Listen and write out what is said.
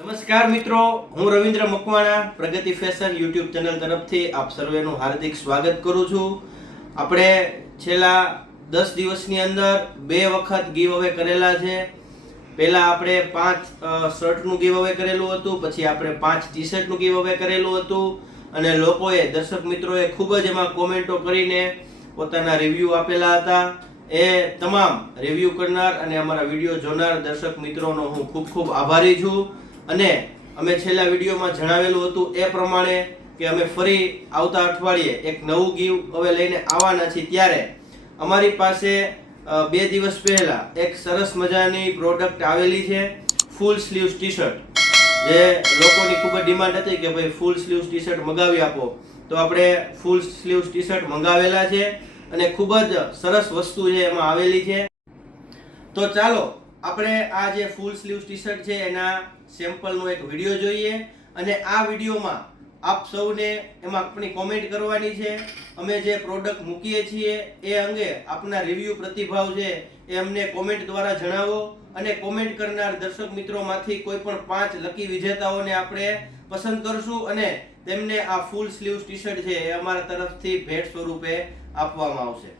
નમસ્કાર મિત્રો, હું રવિન્દ્ર મકવાણા પ્રગતિ ફેશન યુટ્યુબ ચેનલ તરફથી આપ સર્વેનું હાર્દિક સ્વાગત કરું છું. આપણે છેલ્લા 10 દિવસની અંદર 2 વખત ગીવ અવે કરેલા છે. પહેલા આપણે 5 શર્ટનું ગીવ અવે કરેલું હતું, પછી આપણે 5 ટી શર્ટનું ગીવ અવે કરેલું હતું અને લોકોએ, દર્શક મિત્રોએ ખૂબ જ એમાં કોમેન્ટો કરીને પોતાના રિવ્યૂ આપેલા હતા. એ તમામ રિવ્યૂ કરનાર અને અમારા વિડીયો જોનાર દર્શક મિત્રોનો હું ખૂબ ખૂબ આભારી છું. અને અમે છેલ્લા વિડીયોમાં જણાવેલું હતું એ પ્રમાણે કે અમે ફરી આવતા અઠવાડિયે એક નવું ગીવ હવે લઈને આવવાના છીએ. ત્યારે અમારી પાસે 2 દિવસ પહેલા એક સરસ મજાની પ્રોડક્ટ આવેલી છે, ફૂલ સ્લીવ્સ ટી શર્ટ. જે લોકોની ખૂબ જ ડિમાન્ડ હતી કે ભાઈ ફૂલ સ્લીવ્સ ટી શર્ટ મંગાવી આપો, તો આપણે ફૂલ સ્લીવ્સ ટી શર્ટ મંગાવેલા છે અને ખૂબ જ સરસ વસ્તુ છે એમાં આવેલી છે. તો ચાલો આપણે આ જે ફૂલ સ્લીવ્સ ટી શર્ટ છે એના સેમ્પલનો એક વિડીયો જોઈએ અને આ વિડીયોમાં આપ સૌને એમાં આપણી કોમેન્ટ કરવાની છે. અમે જે પ્રોડક્ટ મૂકીએ છીએ એ અંગે આપના રિવ્યૂ પ્રતિભાવ છે એ અમને કોમેન્ટ દ્વારા જણાવો અને કોમેન્ટ કરનાર દર્શક મિત્રોમાંથી કોઈ પણ 5 લકી વિજેતાઓને આપણે પસંદ કરશું અને તેમને આ ફૂલ સ્લીવ્સ ટી શર્ટ છે એ અમારા તરફથી ભેટ સ્વરૂપે આપવામાં આવશે.